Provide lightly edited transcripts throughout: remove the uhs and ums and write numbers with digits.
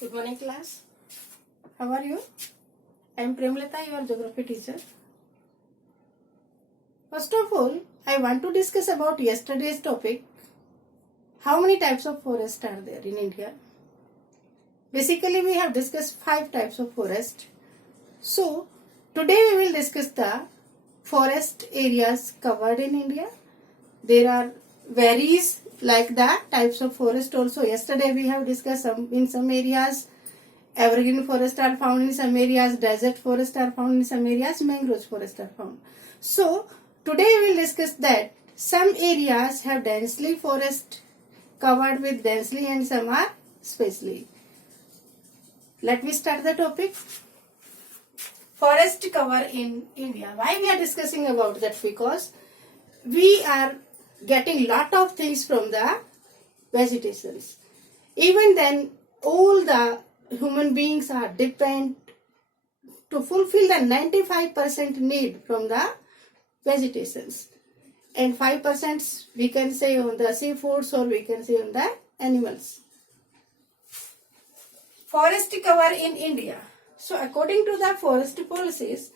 Good morning, class. How are you? I am Premlata, your geography teacher. First of all, I want to discuss about yesterday's topic. How many types of forest are there in India? Basically, we have discussed 5 types of forest. So, today we will discuss the forest areas covered in India. There are varies like the types of forest also. Yesterday we have discussed in some areas evergreen forest are found, in some areas desert forest are found, in some areas mangrove forest are found. So today we will discuss that some areas have densely forest covered with densely and some are sparsely. Let me start the topic. Forest cover in India. Why we are discussing about that? Because we are getting lot of things from the vegetations. Even then, all the human beings are depend to fulfill the 95% need from the vegetations, and 5% we can say on the seafoods or we can say on the animals. Forest cover in India. So according to the forest policies,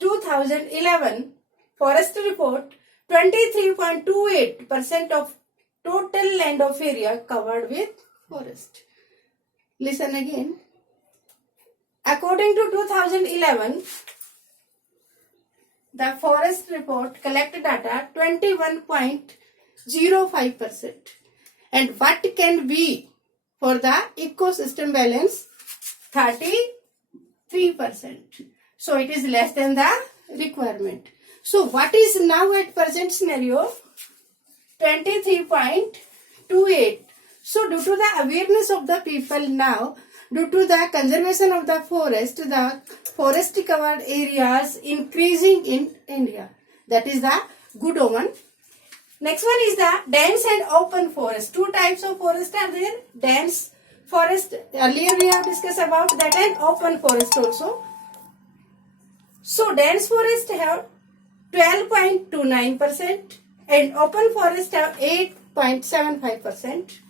2011 forest report, 23.28% of total land of area covered with forest. Listen again. According to 2011, the forest report collected data 21.05%. And what can be for the ecosystem balance? 33%. So it is less than the requirement. So what is now at present scenario? 23.28. So due to the awareness of the people now, due to the conservation of the forest covered areas increasing in India. That is the good omen. Next one is the dense and open forest. 2 types of forest are there. Dense forest, earlier we have discussed about that, and open forest also. So dense forest have 12.29% and open forest have 8.75%.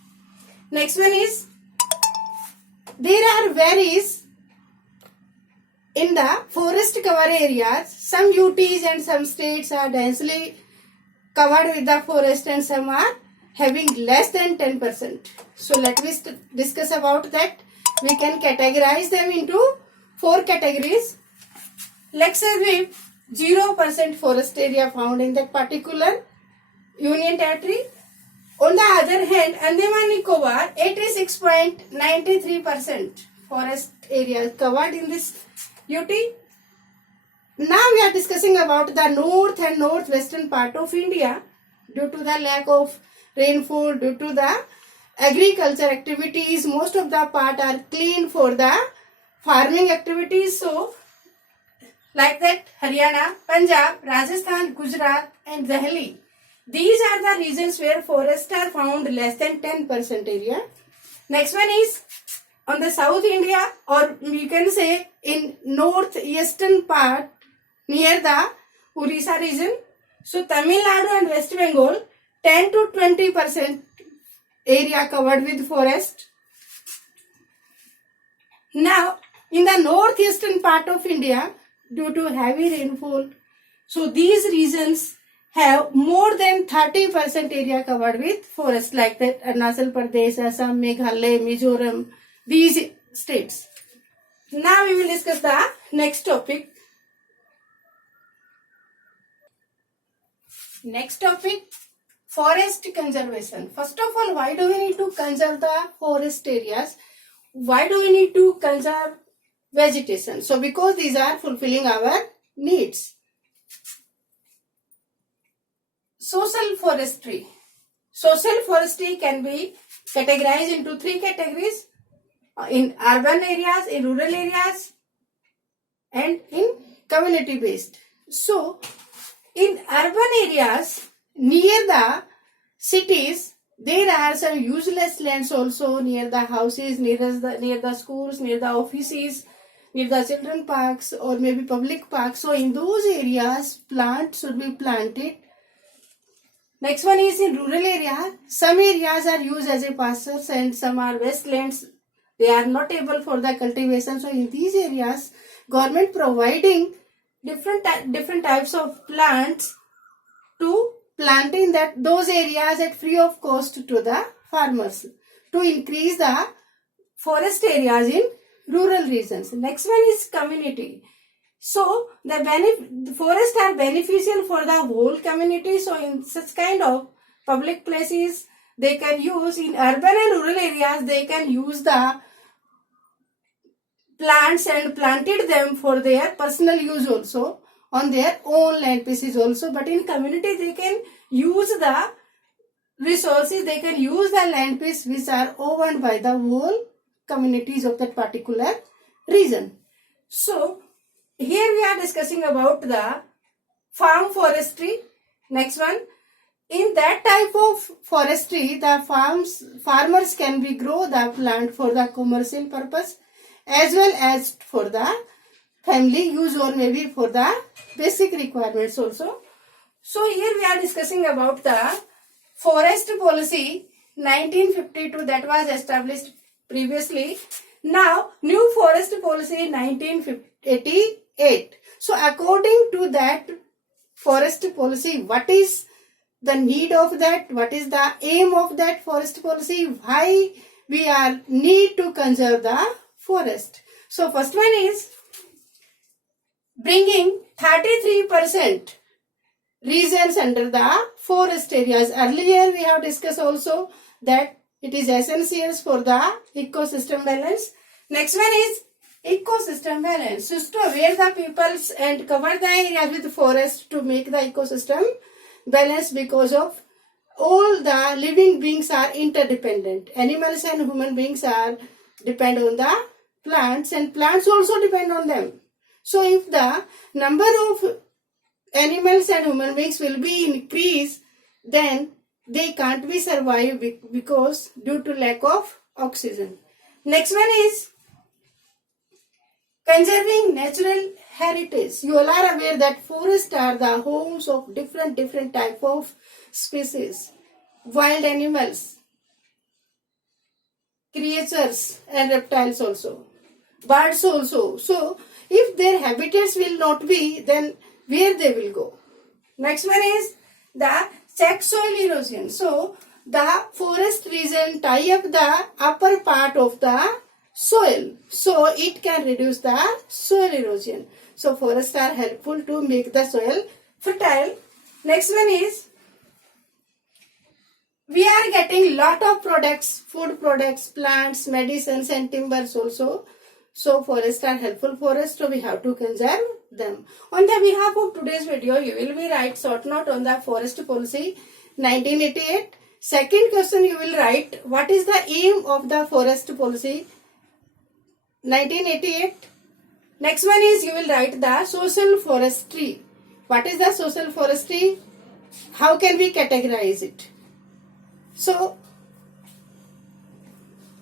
Next one is, there are varies in the forest cover areas. Some UTs and some states are densely covered with the forest and some are having less than 10%. So let me discuss about that. We can categorize them into 4 categories. Let's say we 0% forest area found in that particular union territory. On the other hand, Andaman Nicobar, 86.93% forest area covered in this UT. Now we are discussing about the north and northwestern part of India. Due to the lack of rainfall, due to the agriculture activities, most of the part are clean for the farming activities. So like that, Haryana, Punjab, Rajasthan, Gujarat and Delhi. These are the regions where forests are found less than 10% area. Next one is on the South India, or you can say in northeastern part near the Orissa region. So Tamil Nadu and West Bengal, 10 to 20% area covered with forest. Now in the northeastern part of India, due to heavy rainfall, so these regions have more than 30% area covered with forest, like that Arunachal Pradesh, Assam, Meghalaya, Mizoram, these states. Now we will discuss the next topic. Next topic, forest conservation. First of all, why do we need to conserve the forest areas? Why do we need to conserve vegetation? So because these are fulfilling our needs. Social forestry. Social forestry can be categorized into 3 categories: in urban areas, in rural areas and in community based. So in urban areas near the cities, there are some useless lands also near the houses, near the schools, near the offices, near the children parks or maybe public parks. So in those areas, plants should be planted. Next one is in rural area. Some areas are used as a pastures and some are wastelands. They are not able for the cultivation. So in these areas, government providing different types of plants to plant in those areas at free of cost to the farmers to increase the forest areas in rural regions. Next one is community. So the forests are beneficial for the whole community. So in such kind of public places, they can use in urban and rural areas, they can use the plants and planted them for their personal use also on their own land pieces also. But in community, they can use the resources, they can use the land piece which are owned by the whole communities of that particular region. So here we are discussing about the farm forestry. Next one, in that type of forestry, the farmers can be grow the plant for the commercial purpose as well as for the family use or maybe for the basic requirements also. So here we are discussing about the forest policy 1952 that was established previously. Now new forest policy 1988. So according to that forest policy, what is the need of that? What is the aim of that forest policy? Why we are need to conserve the forest? So first one is bringing 33% regions under the forest areas. Earlier we have discussed also that it is essential for the ecosystem balance. Next one is ecosystem balance. So to aware the peoples and cover the areas with forest to make the ecosystem balance, because of all the living beings are interdependent. Animals and human beings are depend on the plants and plants also depend on them. So if the number of animals and human beings will be increased, then they can't be survive because due to lack of oxygen. Next one is conserving natural heritage. You all are aware that forests are the homes of different type of species, wild animals, creatures and reptiles also, birds also. So if their habitats will not be, then where they will go? Next one is the check soil erosion. So the forest region tie up the upper part of the soil, so it can reduce the soil erosion. So forests are helpful to make the soil fertile. Next one is we are getting lot of products, food products, plants, medicines and timbers also. So forests are helpful for us, so we have to conserve them. On the behalf of today's video, you will be write short note on the forest policy 1988. Second question you will write, what is the aim of the forest policy 1988. Next one is you will write the social forestry. What is the social forestry? How can we categorize it? So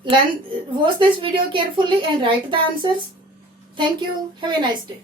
watch this video carefully and write the answers. Thank you. Have a nice day.